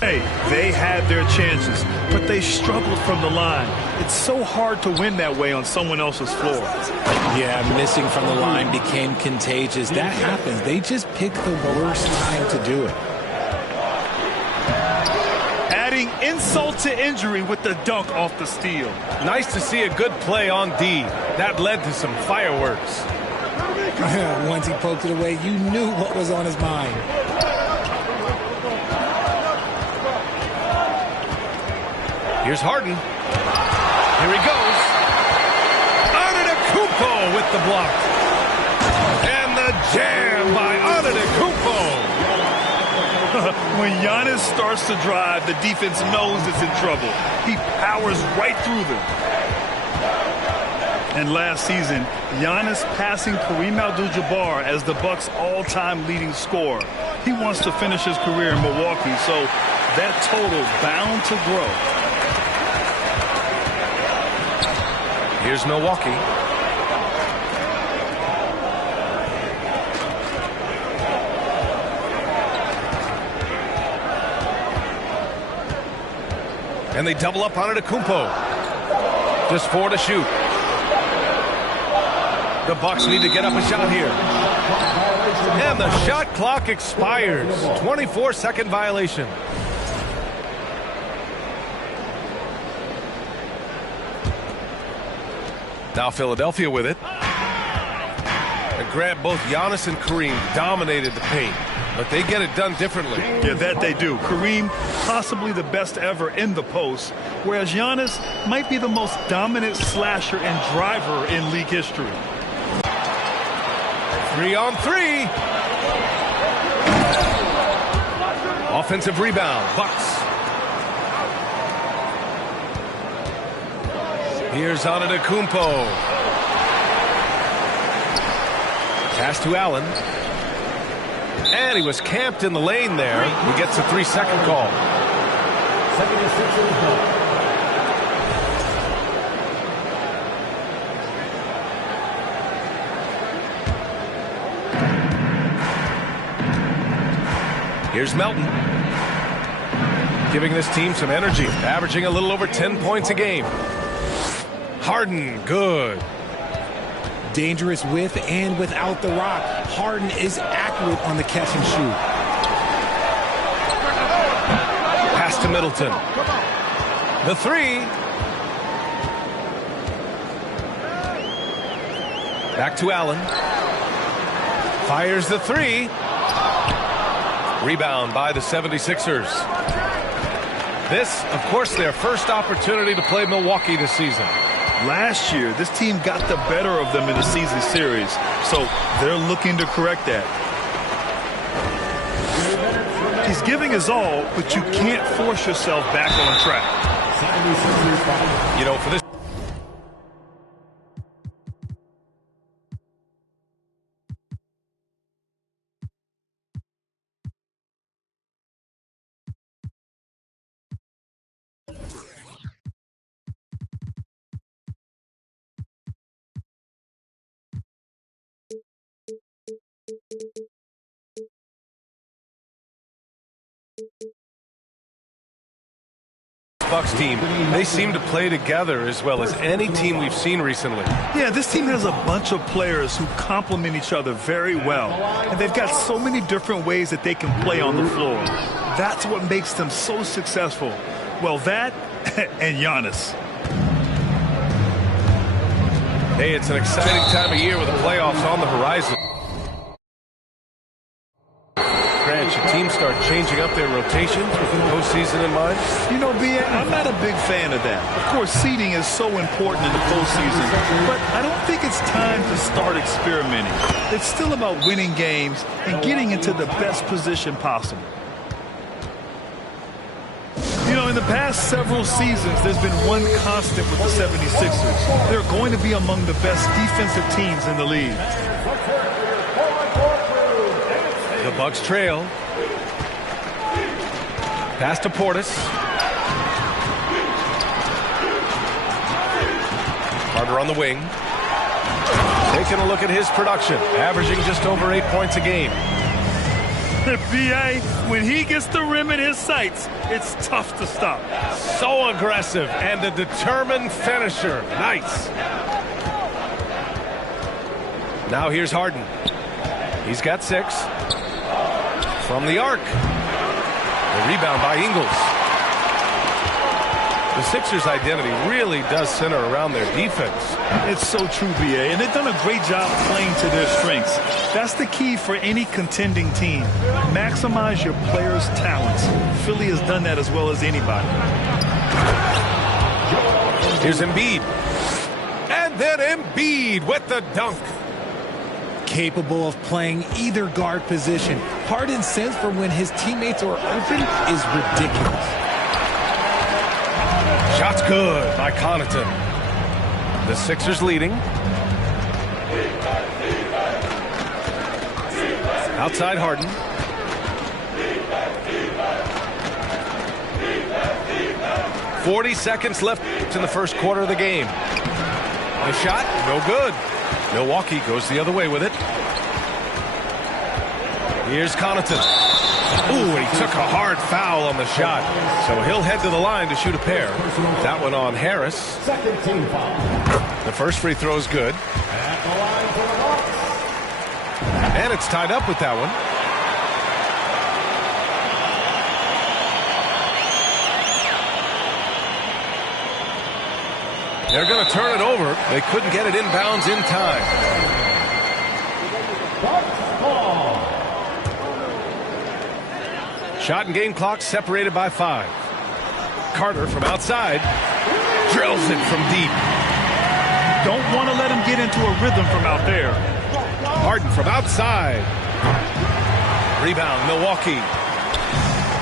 Hey, they had their chances, but they struggled from the line. It's so hard to win that way on someone else's floor. Yeah, missing from the line became contagious. That happens. They just picked the worst time to do it. Adding insult to injury with the dunk off the steal. Nice to see a good play on D. That led to some fireworks. Once he poked it away, you knew what was on his mind. Here's Harden. Here he goes. Antetokounmpo with the block. And the jam by Antetokounmpo. When Giannis starts to drive, the defense knows it's in trouble. He powers right through them. And last season, Giannis passing Kareem Abdul-Jabbar as the Bucks' all-time leading scorer. He wants to finish his career in Milwaukee, so that total bound to grow. Here's Milwaukee. And they double up on Antetokounmpo. Just 4 to shoot. The Bucks need to get up a shot here. And the shot clock expires. 24-second violation. Now Philadelphia with it. And Grant, both Giannis and Kareem dominated the paint, but they get it done differently. Yeah, that they do. Kareem, possibly the best ever in the post, whereas Giannis might be the most dominant slasher and driver in league history. 3-on-3. Offensive rebound, Bucks. Here's Antetokounmpo. Pass to Allen. And he was camped in the lane there. He gets a 3-second call. Here's Melton. Giving this team some energy, averaging a little over 10 points a game. Harden, good. Dangerous with and without the rock. Harden is accurate on the catch and shoot. Pass to Middleton. The 3. Back to Allen. Fires the 3. Rebound by the 76ers. This, of course, their first opportunity to play Milwaukee this season. Last year, this team got the better of them in the season series, so they're looking to correct that. He's giving his all, but you can't force yourself back on track. You know, for this Bucks team, they seem to play together as well as any team we've seen recently. Yeah, this team has a bunch of players who complement each other very well. And they've got so many different ways that they can play on the floor. That's what makes them so successful. Well, that and Giannis. Hey, it's an exciting time of year with the playoffs on the horizon. Grant, should teams start changing up their rotations with the postseason in mind? You know, B.A., I'm not a big fan of that. Of course, seeding is so important in the postseason, but I don't think it's time to start experimenting. It's still about winning games and getting into the best position possible. You know, in the past several seasons, there's been one constant with the 76ers. They're going to be among the best defensive teams in the league. The Bucks trail. Pass to Portis. Carter on the wing. Taking a look at his production, averaging just over 8 points a game. B.A., when he gets the rim in his sights, it's tough to stop. So aggressive and a determined finisher. Nice. Now here's Harden. He's got 6. From the arc. The rebound by Ingles. The Sixers' identity really does center around their defense. It's so true, B.A., and they've done a great job playing to their strengths. That's the key for any contending team. Maximize your players' talents. Philly has done that as well as anybody. Here's Embiid. And then Embiid with the dunk. Capable of playing either guard position. Harden's sense for when his teammates are open is ridiculous. Shot's good by Connaughton. The Sixers leading. Outside Harden. "40 seconds left in the first quarter of the game. The shot, no good. Milwaukee goes the other way with it. Here's Connaughton. Ooh, and he took a hard foul on the shot. So he'll head to the line to shoot a pair. That one on Harris. The first free throw is good. And it's tied up with that one. They're going to turn it over. They couldn't get it inbounds in time. Shot and game clock separated by 5. Carter from outside drills it from deep. Don't want to let him get into a rhythm from out there. Harden from outside. Rebound, Milwaukee.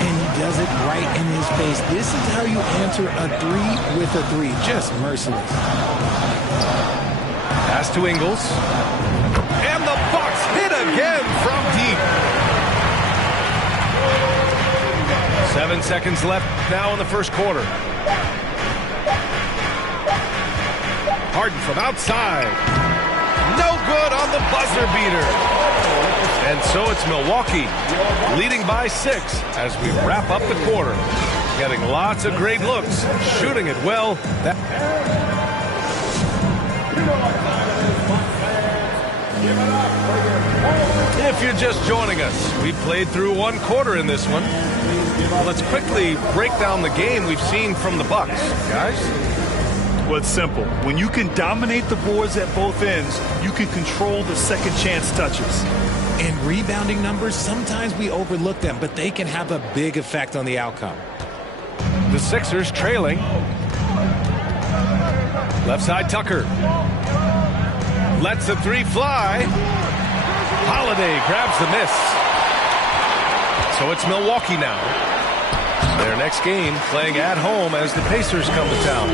And he does it right in his face. This is how you answer a 3 with a 3. Just merciless. Pass to Ingles. And the Bucks hit again from deep. 7 seconds left now in the first quarter. Harden from outside. No good on the buzzer beater. And so it's Milwaukee leading by 6 as we wrap up the quarter. Getting lots of great looks, shooting it well. If you're just joining us, we played through 1 quarter in this one. Let's quickly break down the game we've seen from the Bucks, guys. Well, it's simple. When you can dominate the boards at both ends, you can control the second chance touches. And rebounding numbers, sometimes we overlook them, but they can have a big effect on the outcome. The Sixers trailing. Left side Tucker. Lets the 3 fly. Holiday grabs the miss. So it's Milwaukee now. Their next game playing at home as the Pacers come to town.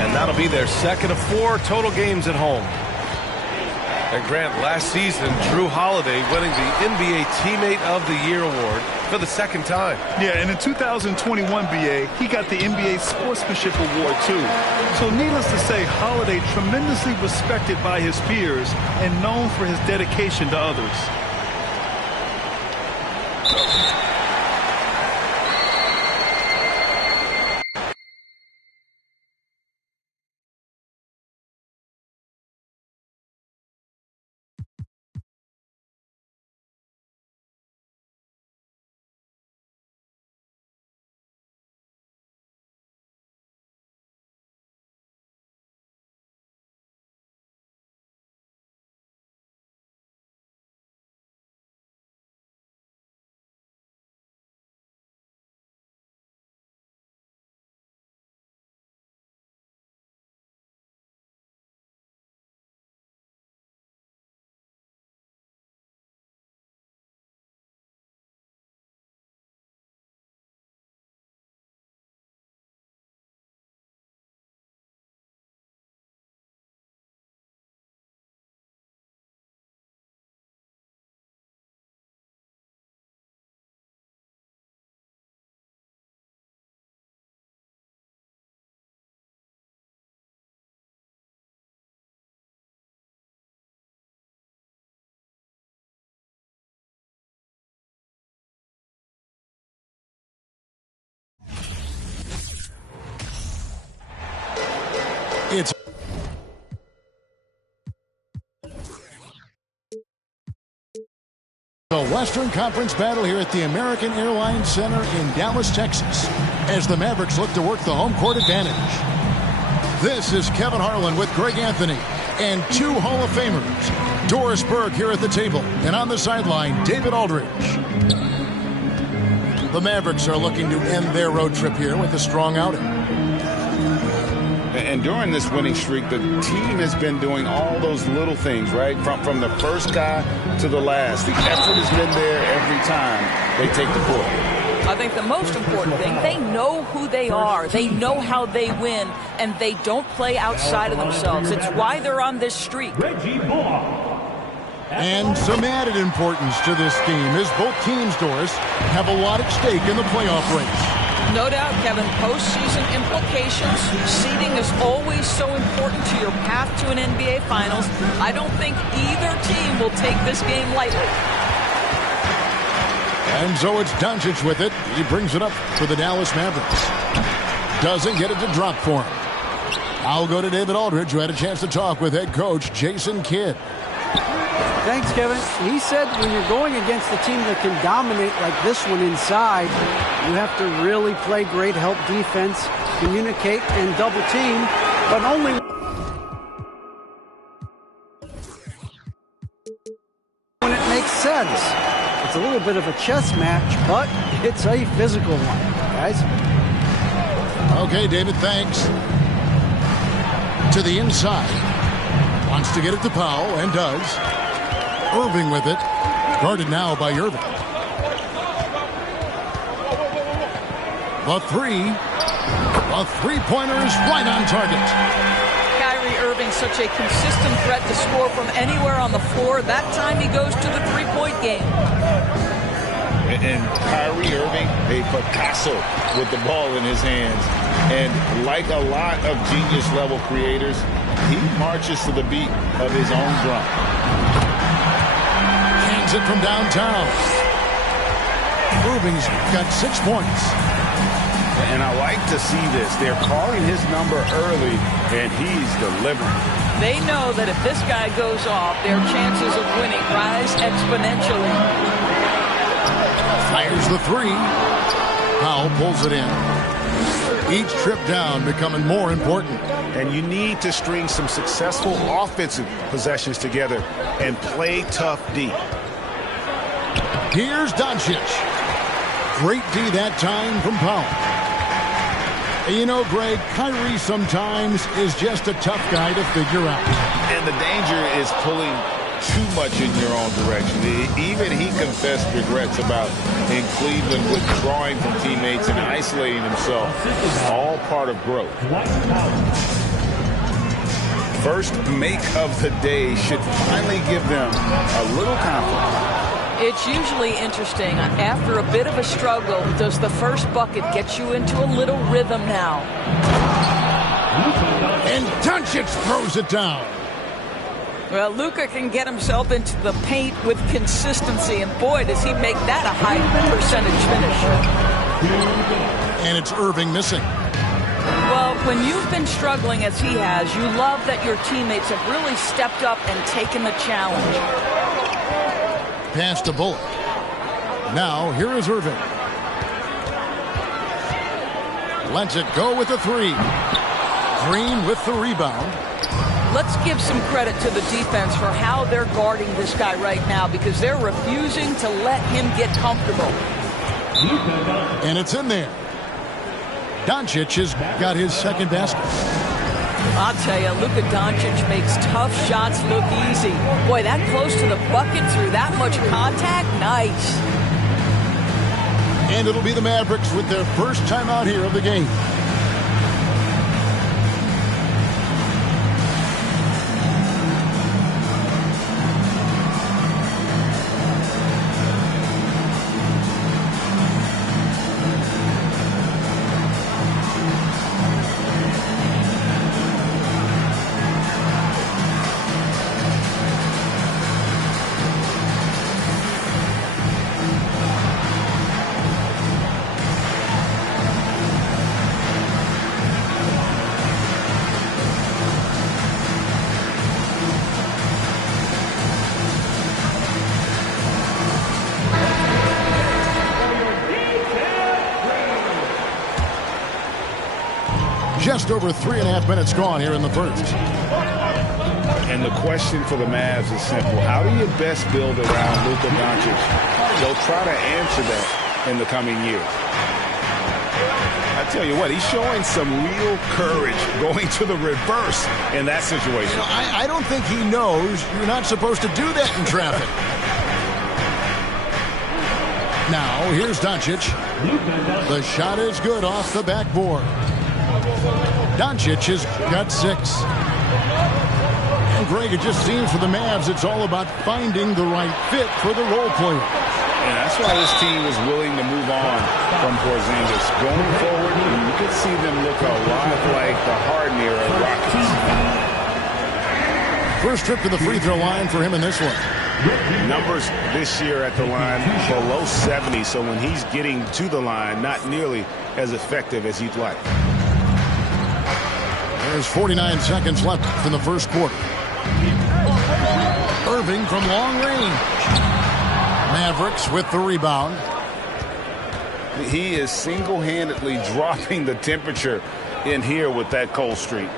And that'll be their second of 4 total games at home. And Grant, last season, Drew Holiday winning the NBA Teammate of the Year award for the 2nd time. Yeah, and in 2021, B.A., he got the NBA Sportsmanship Award, too. So needless to say, Holiday tremendously respected by his peers and known for his dedication to others. It's the Western Conference battle here at the American Airlines Center in Dallas, Texas, as the Mavericks look to work the home court advantage. This is Kevin Harlan with Greg Anthony and two Hall of Famers, Doris Burke here at the table, and on the sideline, David Aldridge. The Mavericks are looking to end their road trip here with a strong outing. And during this winning streak, the team has been doing all those little things, right? From the first guy to the last. The effort has been there every time they take the court. I think the most important thing, they know who they are. They know how they win, and they don't play outside of themselves. It's why they're on this streak. And some added importance to this game as both teams, Doris, have a lot at stake in the playoff race. No doubt, Kevin, postseason implications. Seeding is always so important to your path to an NBA Finals. I don't think either team will take this game lightly. And so it's Doncic with it. He brings it up for the Dallas Mavericks. Doesn't get it to drop for him. I'll go to David Aldridge, who had a chance to talk with head coach Jason Kidd. Thanks, Kevin. He said when you're going against a team that can dominate like this one inside, you have to really play great help defense, communicate, and double team, but only when it makes sense. It's a little bit of a chess match, but it's a physical one, guys. Okay, David, thanks. To the inside. Wants to get it to Powell, and does. Irving with it. Guarded now by Irving. The three. A three-pointer is right on target. Kyrie Irving, such a consistent threat to score from anywhere on the floor. That time he goes to the three-point game. And Kyrie Irving, a Picasso with the ball in his hands. And like a lot of genius-level creators, he marches to the beat of his own drum. Hangs it from downtown. Irving's got 6 points. And I like to see this. They're calling his number early, and he's delivering. They know that if this guy goes off, their chances of winning rise exponentially. Fires the three. Powell pulls it in. Each trip down becoming more important. And you need to string some successful offensive possessions together and play tough D. Here's Doncic. Great D that time from Powell. You know, Greg, Kyrie sometimes is just a tough guy to figure out. And the danger is pulling too much in your own direction. Even he confessed regrets about in Cleveland withdrawing from teammates and isolating himself. All part of growth. First make of the day should finally give them a little confidence. It's usually interesting. After a bit of a struggle, does the first bucket get you into a little rhythm now? And Doncic throws it down. Well, Luka can get himself into the paint with consistency, and boy, does he make that a high percentage finish. And it's Irving missing. Well, when you've been struggling as he has, you love that your teammates have really stepped up and taken the challenge. Pass to Bullock. Now, here is Irving. Lets it go with the three. Green with the rebound. Let's give some credit to the defense for how they're guarding this guy right now, because they're refusing to let him get comfortable. And it's in there. Doncic has got his second basket. I'll tell you, Luka Doncic makes tough shots look easy. Boy, that close to the bucket through that much contact, nice. And it'll be the Mavericks with their first time out here of the game. Just over 3.5 minutes gone here in the first. And the question for the Mavs is simple. How do you best build around Luka Doncic? They'll try to answer that in the coming years. I tell you what, he's showing some real courage going to the reverse in that situation. You know, I don't think he knows you're not supposed to do that in traffic. Now, here's Doncic. The shot is good off the backboard. Doncic has got 6. And Greg, it just seems for the Mavs it's all about finding the right fit for the role player. And that's why this team was willing to move on from Porzingis. Going forward, you could see them look a lot like the Harden era Rockets. First trip to the free throw line for him in this one. Numbers this year at the line below 70, so when he's getting to the line, not nearly as effective as you'd like. There's 49 seconds left in the first quarter. Irving from long range. Mavericks with the rebound. He is single-handedly dropping the temperature in here with that cold streak.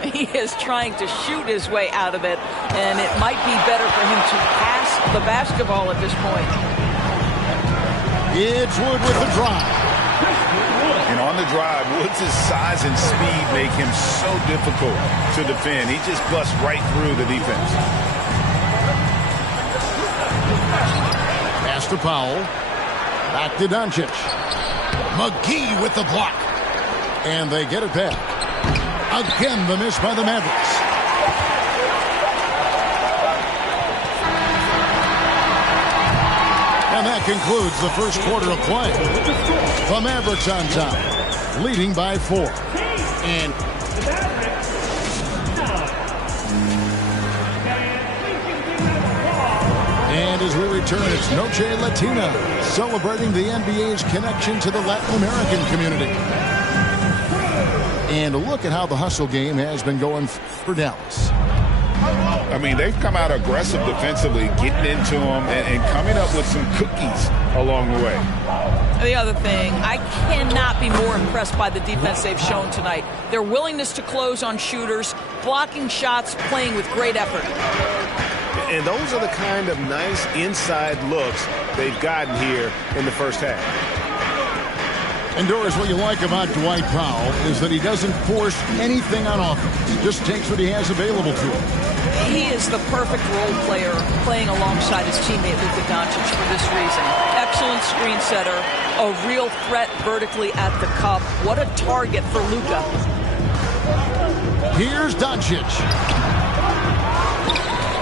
He is trying to shoot his way out of it, and it might be better for him to pass the basketball at this point. It's Wood with the drive. And on the drive, Woods' size and speed make him so difficult to defend. He just busts right through the defense. Pass to Powell. Back to Doncic. McGee with the block. And they get it back. Again, the miss by the Mavericks. And that concludes the first quarter of play. The Mavericks on top, leading by 4. And as we return, it's Noche Latina, celebrating the NBA's connection to the Latin American community. And look at how the hustle game has been going for Dallas. I mean, they've come out aggressive defensively, getting into them and coming up with some cookies along the way. The other thing, I cannot be more impressed by the defense they've shown tonight. Their willingness to close on shooters, blocking shots, playing with great effort. And those are the kind of nice inside looks they've gotten here in the first half. And Doris, what you like about Dwight Powell is that he doesn't force anything on offense. Just takes what he has available to him. He is the perfect role player playing alongside his teammate Luka Doncic for this reason. Excellent screen setter, a real threat vertically at the cup. What a target for Luka. Here's Doncic.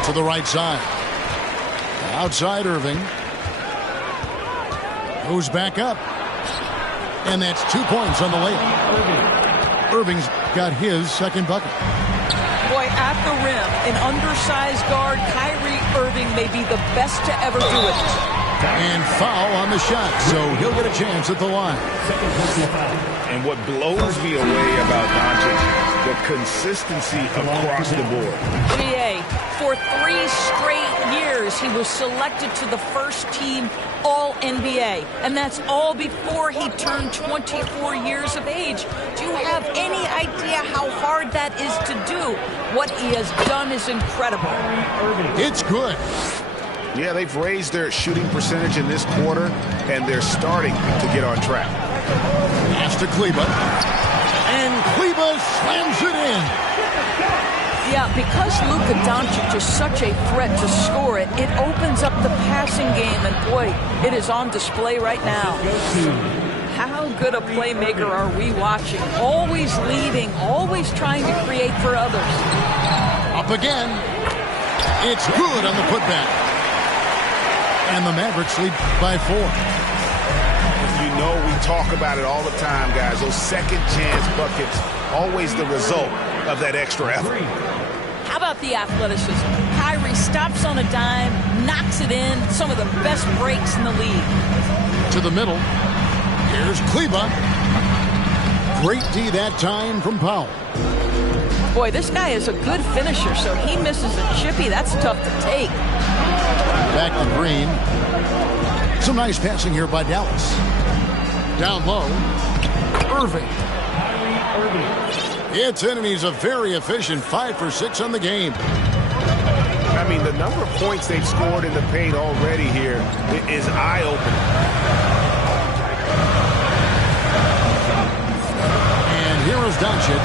To the right side. Outside Irving. Goes back up. And that's 2 points on the layup. Irving's got his second bucket. Boy, at the rim, an undersized guard, Kyrie Irving may be the best to ever do it. And foul on the shot, so he'll get a chance at the line. And what blows me away about Doncic, the consistency across the board. GA, for 3 straight years, he was selected to the first team All-NBA. And that's all before he turned 24 years of age. Do you have any idea how hard that is to do? What he has done is incredible. It's good. Yeah, they've raised their shooting percentage in this quarter, and they're starting to get on track. Pass to Kleber. And Kleber slams it in. Yeah, because Luka Doncic is such a threat to score it, it opens up the passing game, and boy, it is on display right now. How good a playmaker are we watching? Always leading, always trying to create for others. Up again. It's good on the putback. And the Mavericks lead by 4. You know, we talk about it all the time, guys. Those second chance buckets, always the result of that extra effort. How about the athleticism? Kyrie stops on a dime, knocks it in. Some of the best breaks in the league. To the middle. Here's Kleber. Great D that time from Powell. Boy, this guy is a good finisher, so he misses a chippy. That's tough to take. Back to Green. Some nice passing here by Dallas. Down low. Irving. It's in, and he's a very efficient 5 for 6 on the game. I mean, the number of points they've scored in the paint already here is eye-opening. And here is Doncic.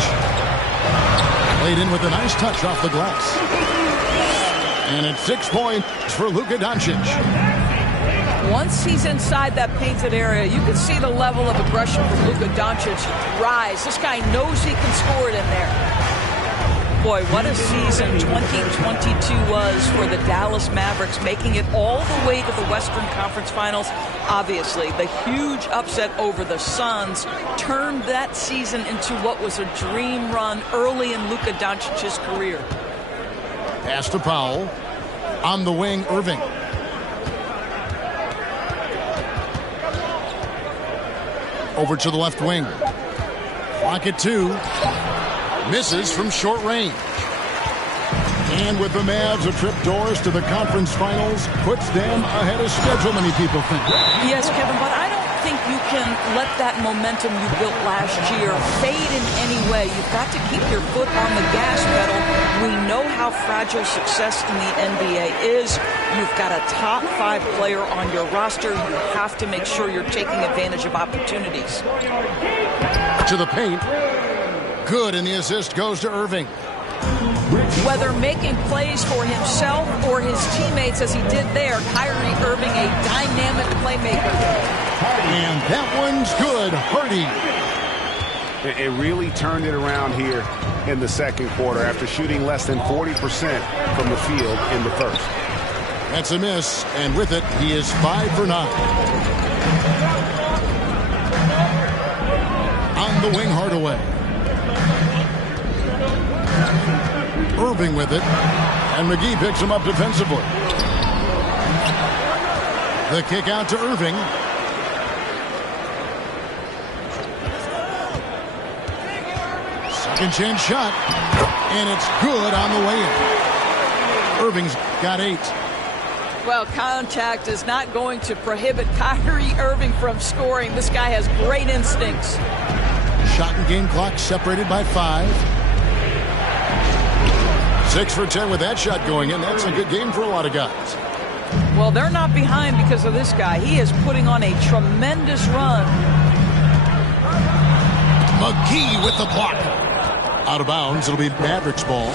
Played in with a nice touch off the glass. And it's 6 points for Luka Doncic. Once he's inside that painted area, you can see the level of aggression from Luka Doncic rise. This guy knows he can score it in there. Boy, what a season 2022 was for the Dallas Mavericks, making it all the way to the Western Conference Finals. Obviously, the huge upset over the Suns turned that season into what was a dream run early in Luka Doncic's career. Pass to Powell. On the wing, Irving. Over to the left wing. Clock at 2. Misses from short range. And with the Mavs, a trip doors to the conference finals puts them ahead of schedule, many people think. Yes, Kevin, but I don't think you can let that momentum you built last year fade in any way. You've got to keep your foot on the gas pedal. We know how fragile success in the NBA is. You've got a top 5 player on your roster. You have to make sure you're taking advantage of opportunities. To the paint. Good, and the assist goes to Irving. Whether making plays for himself or his teammates as he did there, Kyrie Irving, a dynamic playmaker. And that one's good. Hardy. It really turned it around here in the second quarter after shooting less than 40% from the field in the first. That's a miss, and with it, he is 5 for 9. On the wing, Hardaway. Irving with it, and McGee picks him up defensively. The kick out to Irving. Second chance shot, and it's good on the way in. Irving's got 8. Well, contact is not going to prohibit Kyrie Irving from scoring. This guy has great instincts. Shot and game clock separated by 5. 6 for 10 with that shot going in. That's a good game for a lot of guys. Well, they're not behind because of this guy. He is putting on a tremendous run. McGee with the block. Out of bounds. It'll be Mavericks ball.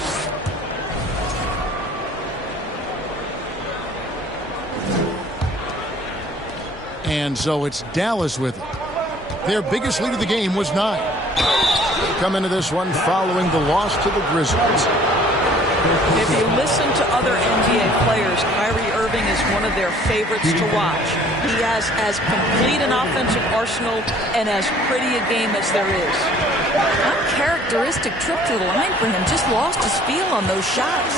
And so it's Dallas with it. Their biggest lead of the game was 9. They come into this one following the loss to the Grizzlies. If you listen to other NBA players, Kyrie Irving is one of their favorites to watch. He has as complete an offensive arsenal and as pretty a game as there is. Uncharacteristic trip to the line for him. Just lost his feel on those shots.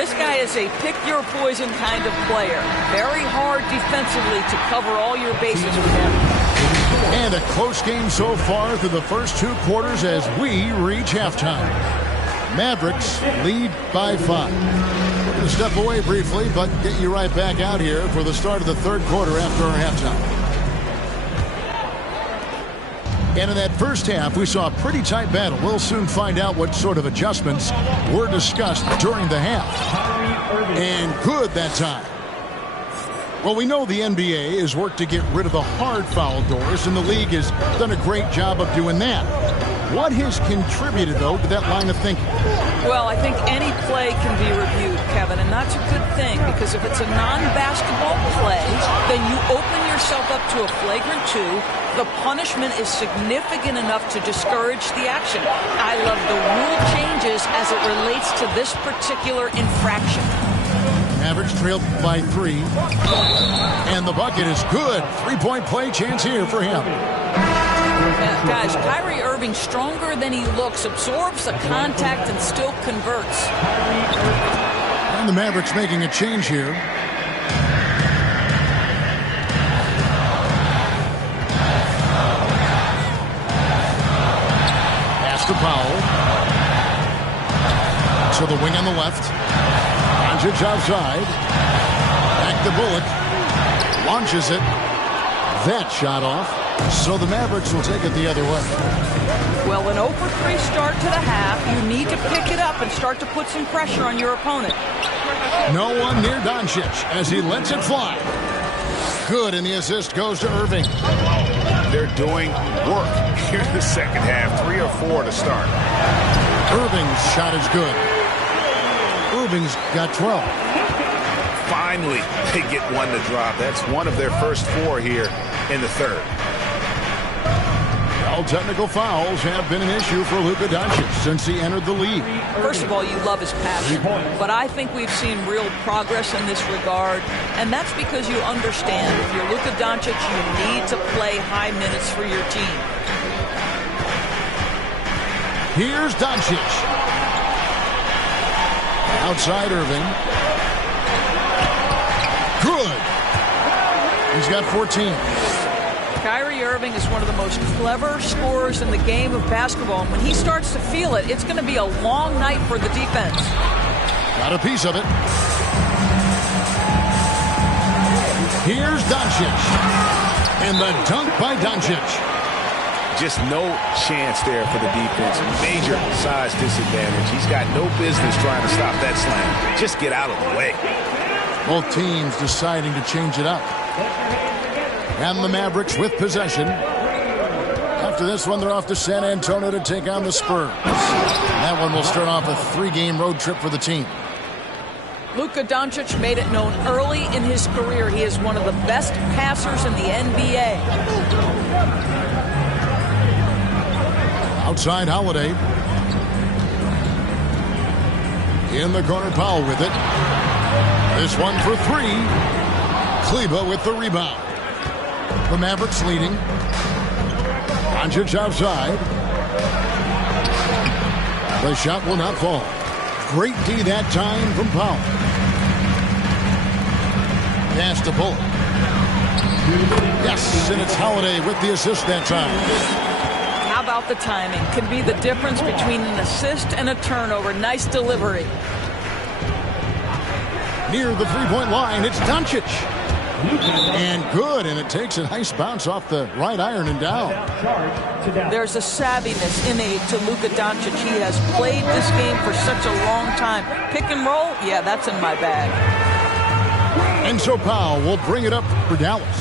This guy is a pick-your-poison kind of player. Very hard defensively to cover all your bases with him. And a close game so far through the first 2 quarters as we reach halftime. Mavericks lead by 5. We're going to step away briefly, but get you right back out here for the start of the third quarter after our halftime. And in that first half, we saw a pretty tight battle. We'll soon find out what sort of adjustments were discussed during the half. And good that time. Well, we know the NBA has worked to get rid of the hard foul doors, and the league has done a great job of doing that. What has contributed, though, to that line of thinking? Well, I think any play can be reviewed, Kevin, and that's a good thing because if it's a non-basketball play, then you open yourself up to a flagrant 2. The punishment is significant enough to discourage the action. I love the rule changes as it relates to this particular infraction. Mavericks trailed by 3. And the bucket is good. 3-point play chance here for him. Guys, Kyrie Irving, stronger than he looks, absorbs the contact and still converts. And the Mavericks making a change here. Pass to Powell. To the wing on the left. Doncic outside. Back to Bullock. Launches it. That shot off. So the Mavericks will take it the other way. Well, an 0-for-3 start to the half. You need to pick it up and start to put some pressure on your opponent. No one near Doncic as he lets it fly. Good, and the assist goes to Irving. They're doing work here in the second half. 3 or 4 to start. Irving's shot is good. Irving's got 12. Finally, they get one to drop. That's one of their first 4 here in the third. All technical fouls have been an issue for Luka Doncic since he entered the league. First of all, you love his passion, but I think we've seen real progress in this regard, and that's because you understand if you're Luka Doncic, you need to play high minutes for your team. Here's Doncic. Outside Irving. Good. He's got 14. Kyrie Irving is one of the most clever scorers in the game of basketball. And when he starts to feel it, it's going to be a long night for the defense. Got a piece of it. Here's Doncic. And the dunk by Doncic. Just no chance there for the defense. Major size disadvantage. He's got no business trying to stop that slam. Just get out of the way. Both teams deciding to change it up. And the Mavericks with possession. After this one, they're off to San Antonio to take on the Spurs. That one will start off a 3-game road trip for the team. Luka Doncic made it known early in his career he is one of the best passers in the NBA. Outside Holiday. In the corner, Powell with it. This one for 3. Kleber with the rebound. The Mavericks leading. Doncic outside. The shot will not fall. Great D that time from Powell. Pass to Bullock. Yes, and it's Holiday with the assist that time. How about the timing? Can be the difference between an assist and a turnover. Nice delivery. Near the three-point line, it's Doncic. And good, and it takes a nice bounce off the right iron and down. There's a savviness innate to Luka Doncic. He has played this game for such a long time. Pick and roll, yeah, that's in my bag. And so Powell will bring it up for Dallas.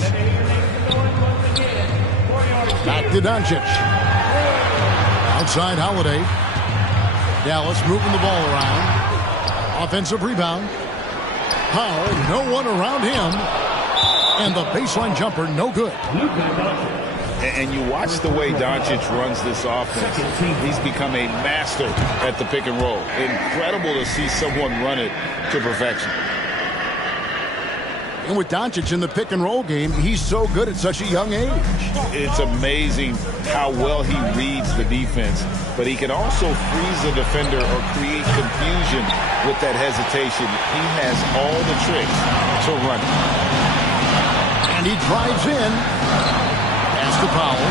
Back to Doncic. Outside Holiday. Dallas moving the ball around. Offensive rebound. Powell, no one around him. And the baseline jumper, no good. And you watch the way Doncic runs this offense. He's become a master at the pick and roll. Incredible to see someone run it to perfection. And with Doncic in the pick and roll game, he's so good at such a young age. It's amazing how well he reads the defense, but he can also freeze the defender or create confusion with that hesitation. He has all the tricks to run it. And he drives in. Pass to Powell.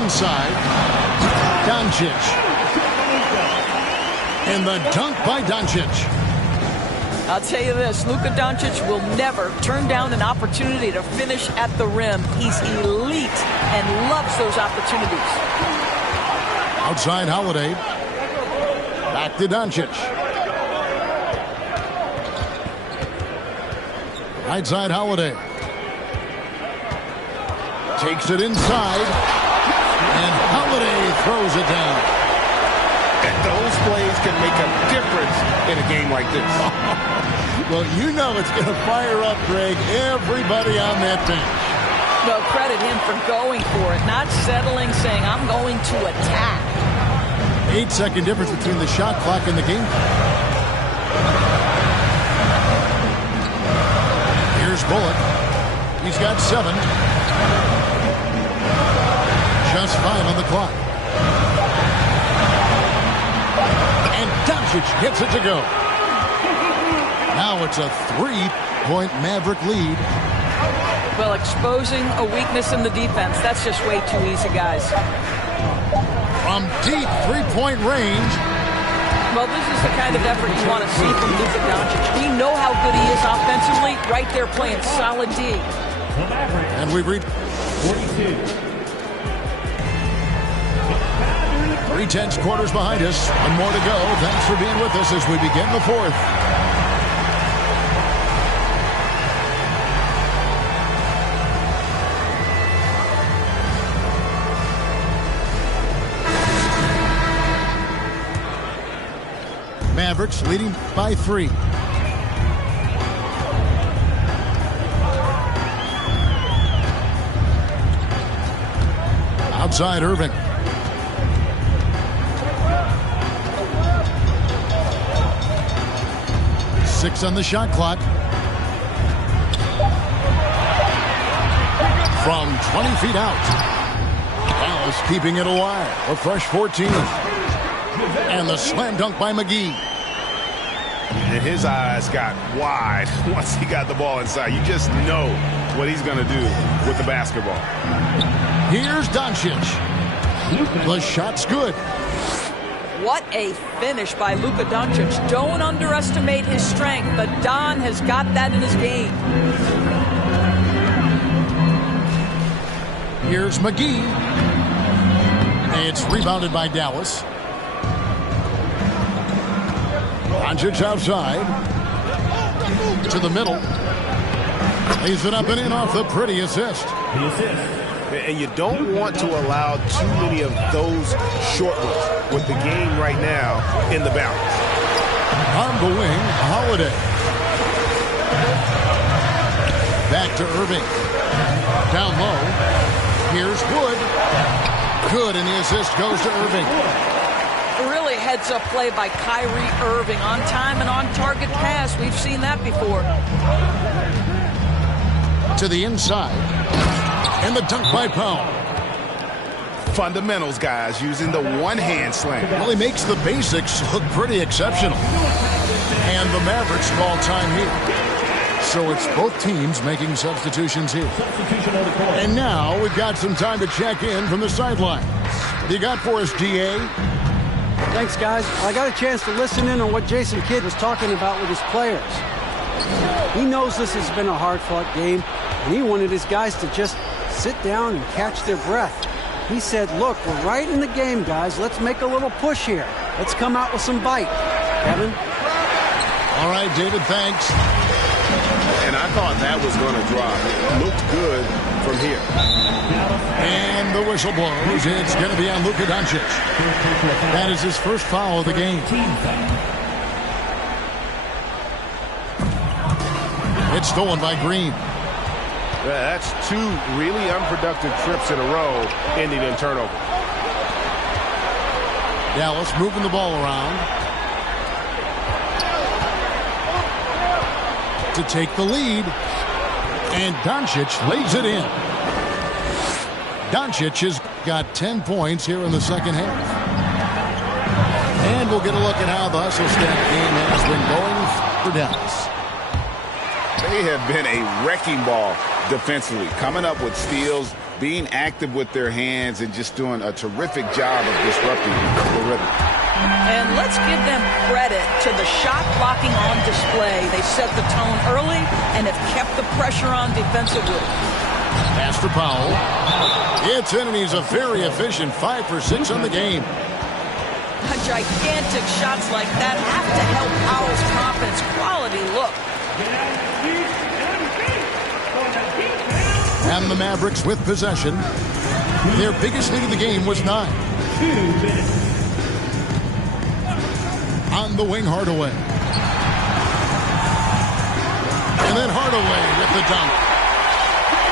Inside. Doncic. And the dunk by Doncic. I'll tell you this, Luka Doncic will never turn down an opportunity to finish at the rim. He's elite and loves those opportunities. Outside Holiday. Back to Doncic. Right side Holiday. Takes it inside. And Holiday throws it down. And those plays can make a difference in a game like this. Well, you know it's going to fire up, Greg, everybody on that bench. Well, credit him for going for it, not settling, saying, I'm going to attack. 8-second difference between the shot clock and the game. Here's Bullock. He's got 7. Just 5 on the clock. And Doncic gets it to go. Now it's a 3-point Maverick lead. Well, exposing a weakness in the defense, that's just way too easy, guys. From deep 3-point range. Well, this is the kind of effort you want to see from Luka Doncic. We know how good he is offensively, right there playing solid D. And we read 42. Three tenths quarters behind us. One more to go. Thanks for being with us as we begin the fourth. Mavericks leading by 3. Outside Irving. Six on the shot clock. From 20 feet out. Dallas keeping it alive. A fresh 14. And the slam dunk by McGee. And his eyes got wide once he got the ball inside. You just know what he's going to do with the basketball. Here's Doncic. The shot's good. What a finish by Luka Doncic. Don't underestimate his strength, but Don has got that in his game. Here's McGee. It's rebounded by Dallas. Doncic outside. To the middle. Lays it up and in off the pretty assist. And you don't want to allow too many of those short ones with the game right now in the balance. On the wing, Holiday. Back to Irving. Down low. Here's Wood. Good, and the assist goes to Irving. Really heads-up play by Kyrie Irving. On time and on-target pass. We've seen that before. To the inside. And the dunk by Powell. Fundamentals, guys, using the one-hand slam. Well, he makes the basics look pretty exceptional. And the Mavericks call time here. So it's both teams making substitutions here. And now we've got some time to check in from the sidelines. What do you got for us, GA? Thanks, guys. I got a chance to listen in on what Jason Kidd was talking about with his players. He knows this has been a hard-fought game, and he wanted his guys to just sit down and catch their breath. He said, look, we're right in the game, guys. Let's make a little push here. Let's come out with some bite. Kevin? All right, David, thanks. And I thought that was going to drop. It looked good from here. And the whistle blows. It's going to be on Luka Doncic. That is his first foul of the game. It's stolen by Green. That's two really unproductive trips in a row ending in turnover. Dallas moving the ball around to take the lead. And Doncic lays it in. Doncic has got 10 points here in the second half. And we'll get a look at how the hustle step game has been going for Dallas. They have been a wrecking ball defensively, coming up with steals, being active with their hands, and just doing a terrific job of disrupting the rhythm. And let's give them credit to the shot blocking on display. They set the tone early and have kept the pressure on defensively. Pass to Powell. It's in, and he's a very efficient 5 for 6 on the game. Gigantic shots like that have to help Powell's confidence. Quality look. And the Mavericks with possession. Their biggest lead of the game was 9. On the wing, Hardaway. And then Hardaway with the dunk.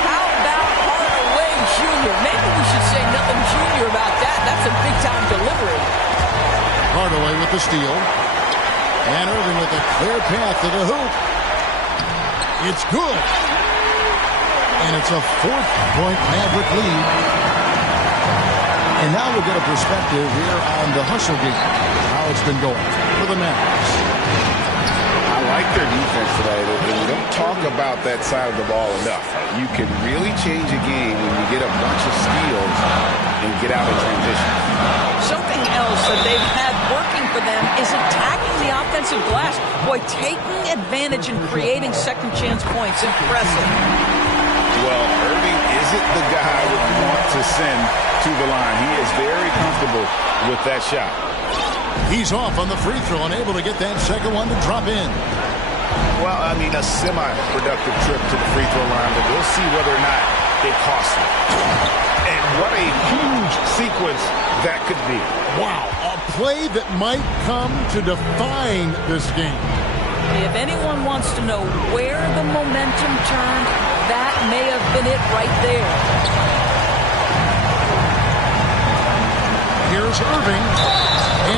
How about Hardaway Jr.? Maybe we should say nothing Jr. about that. That's a big-time delivery. Hardaway with the steal. And Irving with a clear path to the hoop. It's good. And it's a 4-point Maverick lead. And now we'll get a perspective here on the hustle game. How it's been going for the Mavericks. I like their defense today. We don't talk about that side of the ball enough. You can really change a game when you get a bunch of steals and get out in transition. Something else that they've had working for them is attacking the offensive glass. Boy, taking advantage and creating second chance points. Impressive. Well, Irving isn't the guy I would want to send to the line. He is very comfortable with that shot. He's off on the free throw and able to get that second one to drop in. Well, I mean, a semi-productive trip to the free throw line, but we'll see whether or not it costs him. And what a huge sequence that could be. Wow, a play that might come to define this game. If anyone wants to know where the momentum turned, that may have been it right there. Here's Irving,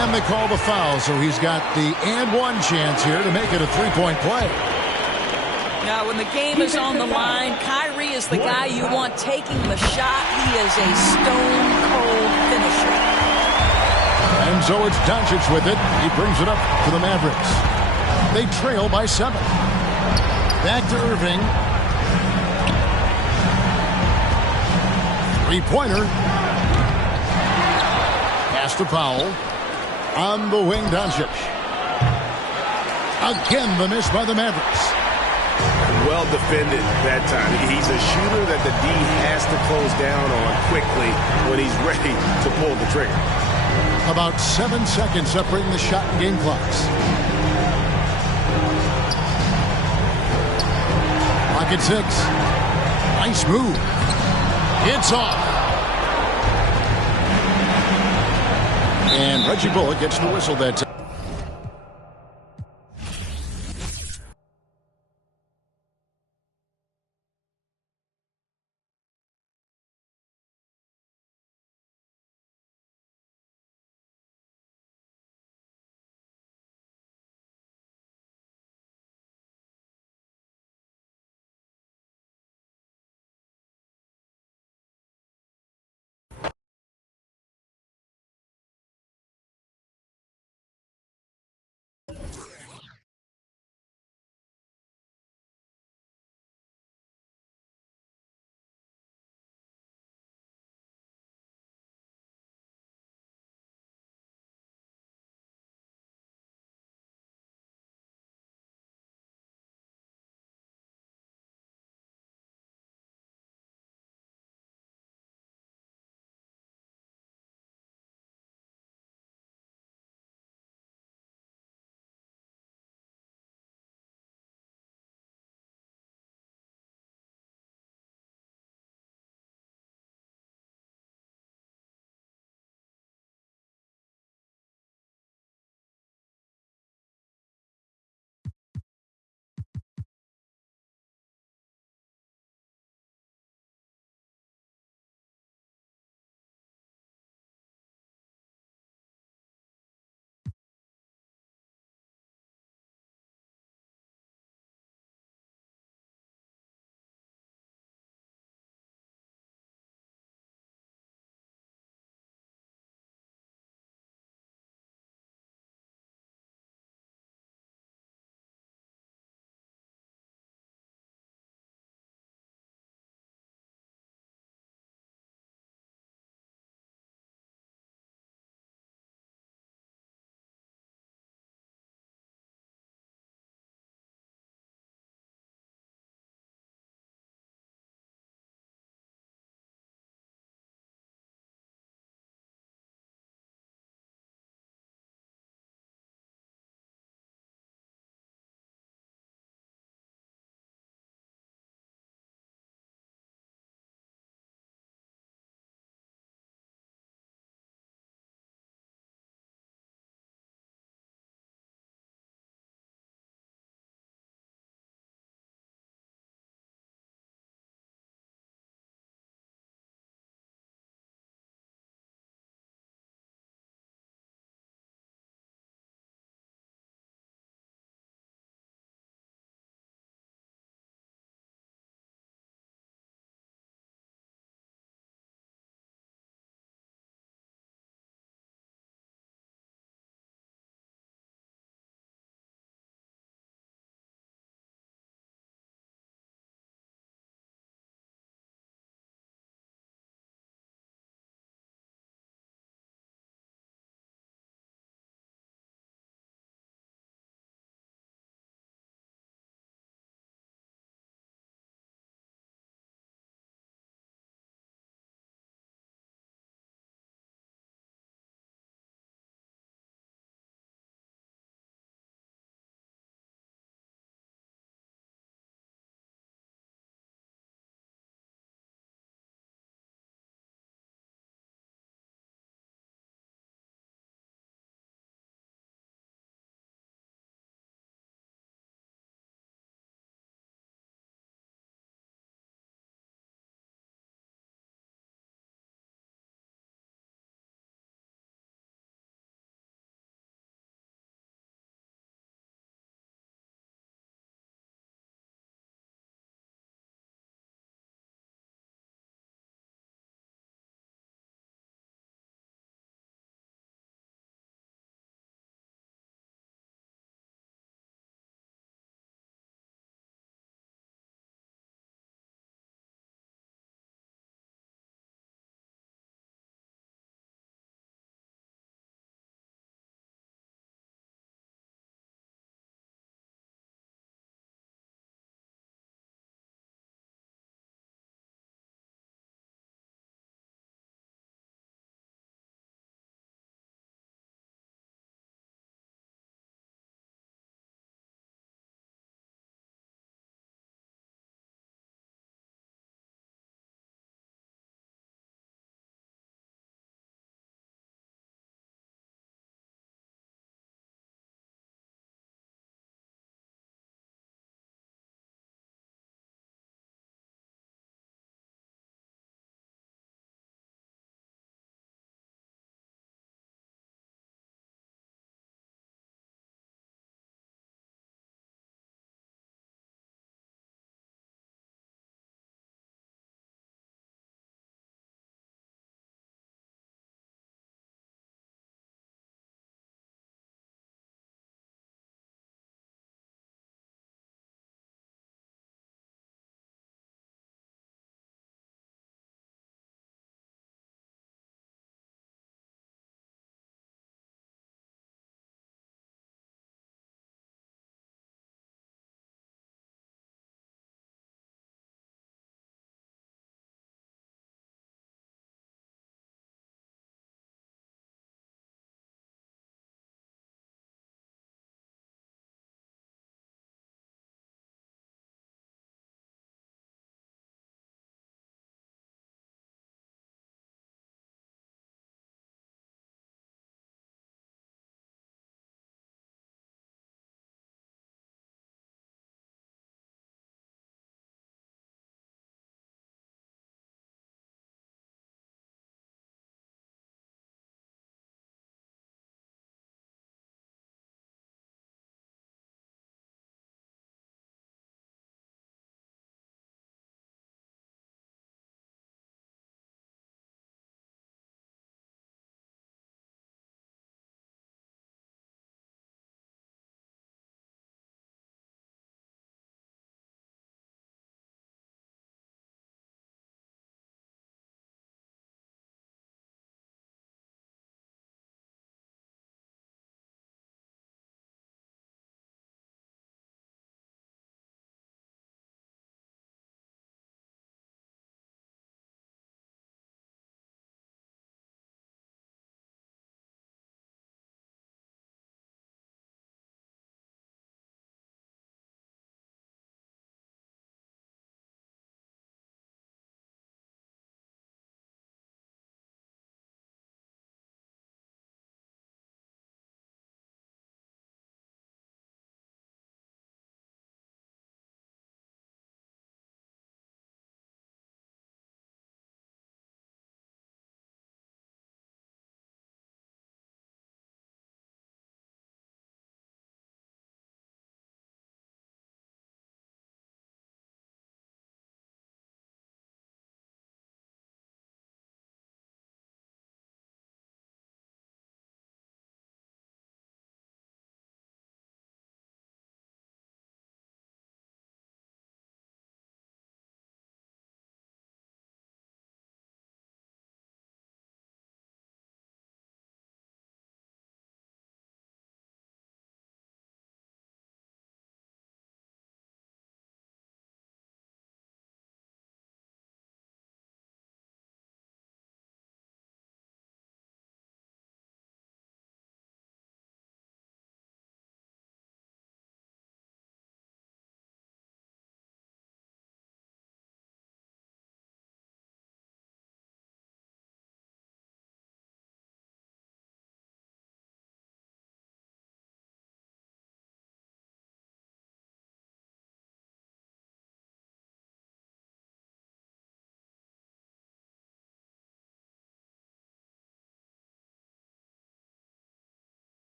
and they call the foul, so he's got the and one chance here to make it a three-point play. Now, when the game is on the line, Kyrie is the guy you want taking the shot. He is a stone-cold finisher. And so it's Doncic with it. He brings it up to the Mavericks. They trail by 7. Back to Irving. Three-pointer. Pass to Powell. On the wing, Doncic. Again, the miss by the Mavericks. Well defended that time. He's a shooter that the D has to close down on quickly when he's ready to pull the trigger. About 7 seconds separating the shot and game clocks. Pocket 6. Nice move. It's off. And Reggie Bullock gets the whistle that time.